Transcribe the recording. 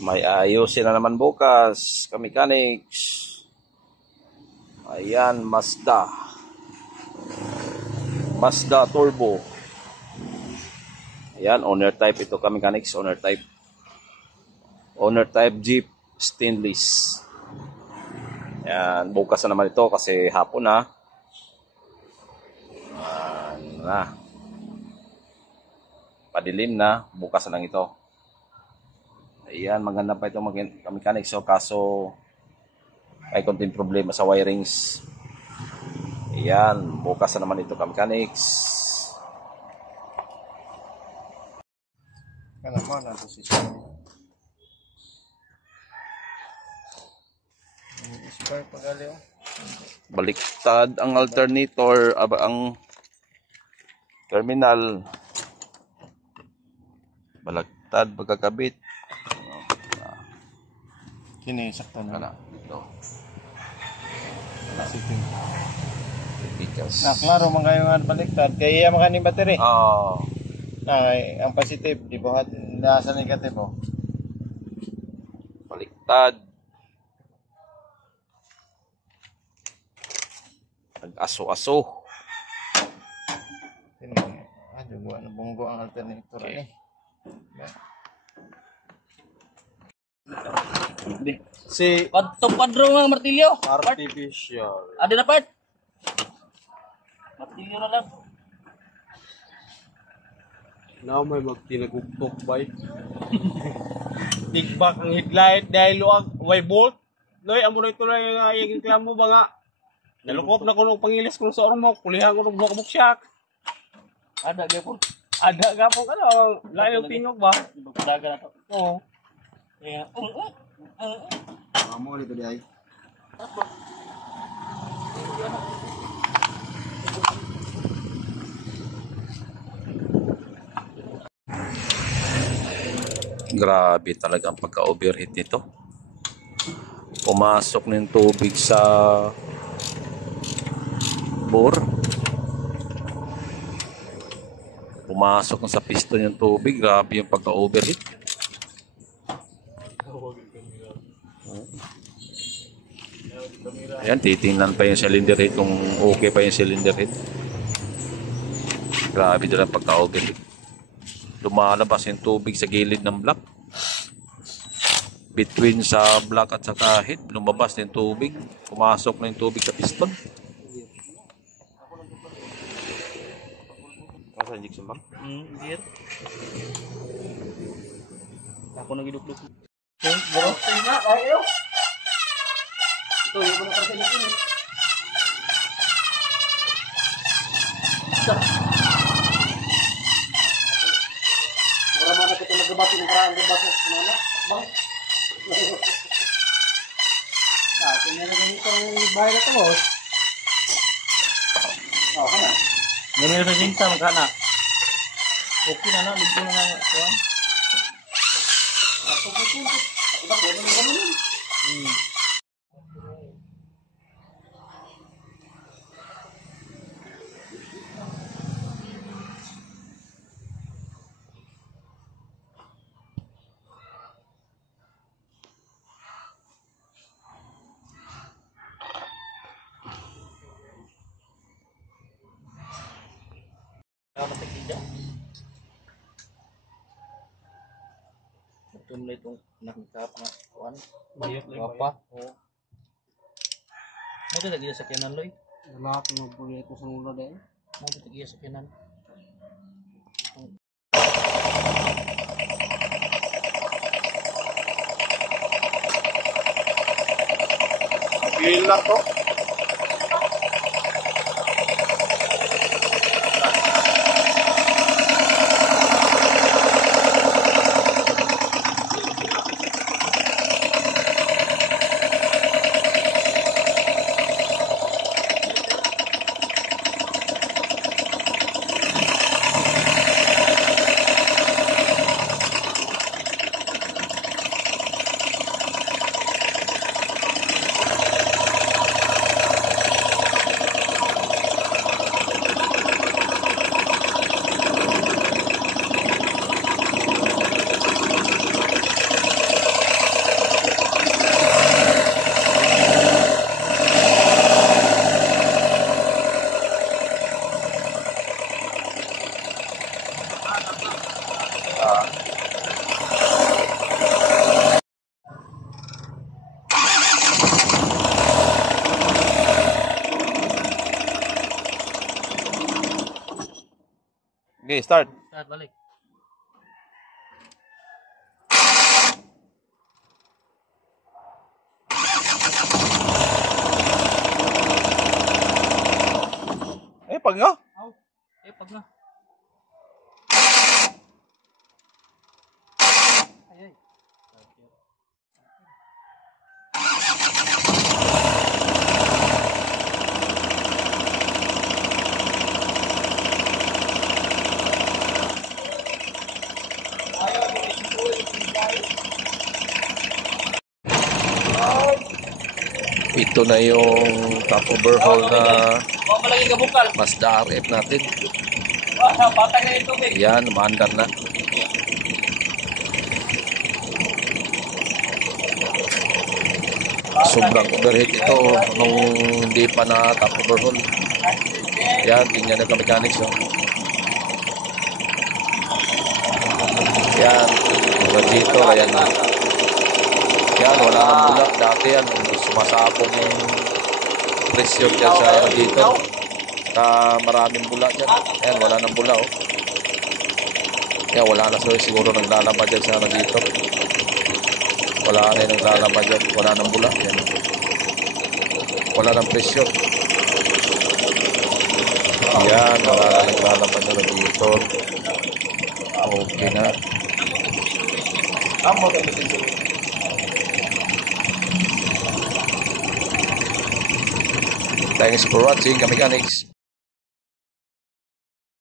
May ayusin na naman bukas, ka-mechanics. Ayan, Mazda Turbo. Ayan, owner type ito, ka-mechanics, owner type. Owner type Jeep stainless. Ayan, bukas na naman ito kasi hapon na. Ayan na. Padilim na, bukas na lang ito. Ayan, maganda pa itong ka-mechanics. So, kaso may konting problema sa wirings. Ayan, bukas na naman ito ka-mechanics. Kalaman na ito si Sony. Spare pagali oh. Baliktad ang alternator, ang terminal. Baliktad pagkakabit. Kini sakto na. Kana dito. Sitting. Because Na klaro man kayo nga baliktad kay iya man kaning battery. Ay, ang positive di ba nasa negative oh. Baliktad. Nag-aso-aso. Kini buwan na bunggo ang alternator Okay. Si Padro ng martilyo. artificial. Ada na part. Martilyo na lang. Now may magtinagugtok bay. Tigbak ang headlight dahil luag way bolt. Loy amo ito na yung ayang reklamo ba nga. Nalukop na ko nung pangilis ko sa ormo, kulihan ko nung bukbuksak. Ada gyapon. Ada ka po ano, layo tingog ba? Daga na to. Oo. Kaya Amo dito di ay. Grabe talaga ang pagka-overheat nito. Pumasok ng tubig sa bore. Pumasok sa piston yung tubig. Grabe yung pagka-overheat. Ayan, titingnan pa yung cylinder head kung okay pa yung cylinder head. Grabe doon ang pagka-overheat. Lumalabas yung tubig sa gilid ng block. Between sa block at saka head, lumabas na yung tubig. Pumasok na yung tubig sa piston. Asa injection bang? Gear. Ako nagiduk-duk. Bro, tingnan ayo. Ito yung mga kasi ini. Ora mana kita nagabati ng karaan gabati ano? Bang. Sa kanya na itong bahay na to, boss. Oh, kana. Ganyan sa jinta magkana. Okay na na, ligto na nga. Ako po po. Iba ko na ganun. Ito na itong nakikap na kuwan. Bayot lang Wapa. Oo. Mo ito nagiya sa kanan, Loy. Wala ko magbulit ko sa ulo dahil. Mo ito nagiya sa kanan. Gila to. Sige, start. Start balik. Pag nga. Pag na. Ay. Ito na yung top overhaul na Mazda RF natin. Yan, maandar na. Sobrang overheat ito nung hindi pa na top overhaul. Yan, tingnan na ka-mechanics. Oh. Yan, radiator, ayan na. Yan, wala nang bulak. Dati yan, sumasapong yung pressure dyan sa radiator. Maraming bula dyan. Ayan, wala nang bula. Oh. Yan, wala na siguro naglalaba dyan sa radiator. Wala na yung naglalaba dyan. Wala nang bula. Yan. Wala nang pressure. Yan, wala na naglalaba sa radiator. Okay na. Thanks for watching, ka-mechanics.